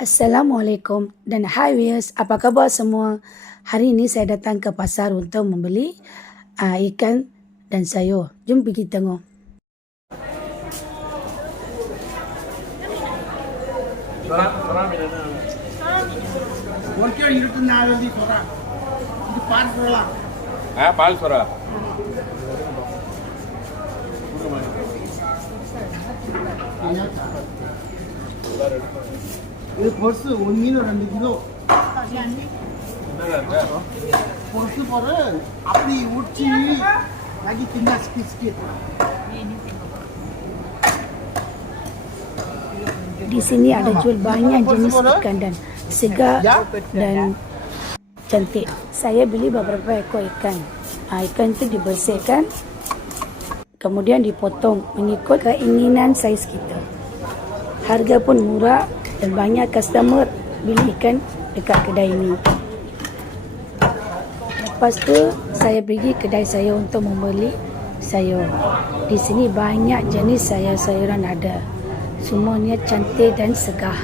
Assalamualaikum dan hi viewers, apa khabar semua? Hari ini saya datang ke pasar untuk membeli uh, ikan dan sayur. Jom pergi tengok. Korang, korang bila nak? Korang, korang. Korang, korang. di korang. Di korang. Korang, korang. 이 벌스 원인이라는 데도 벌스 벌은 앞으로 옳지 여기 뒷나 스킷스킷 Di sini ada jual banyak jenis ikan dan segar dan cantik. Saya beli beberapa ekor ikan. Ha, ikan itu dibersihkan, kemudian dipotong mengikut keinginan saiz kita. Harga pun murah dan banyak customer beli ikan dekat kedai ini. Lepas tu saya pergi kedai saya untuk membeli sayur. Di sini banyak jenis sayur-sayuran ada. Semuanya cantik dan segar.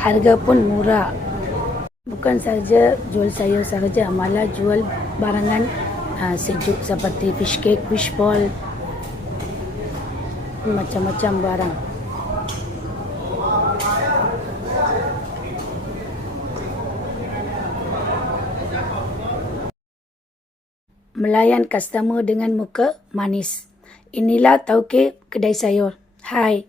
Harga pun murah. Bukan saja jual sayur sahaja, malah jual barangan uh, sejuk seperti fish cake, fish ball, macam-macam barang. Melayan customer dengan muka manis. Inilah tauke kedai sayur. Hai.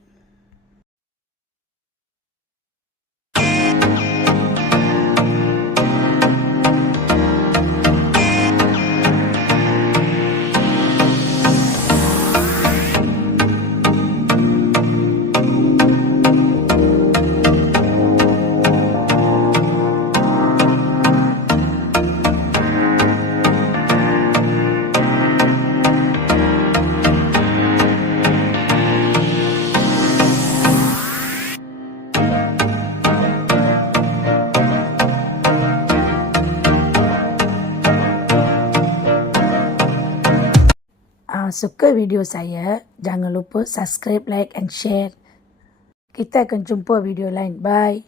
Suka video saya, jangan lupa subscribe, like and share. Kita akan jumpa video lain. Bye.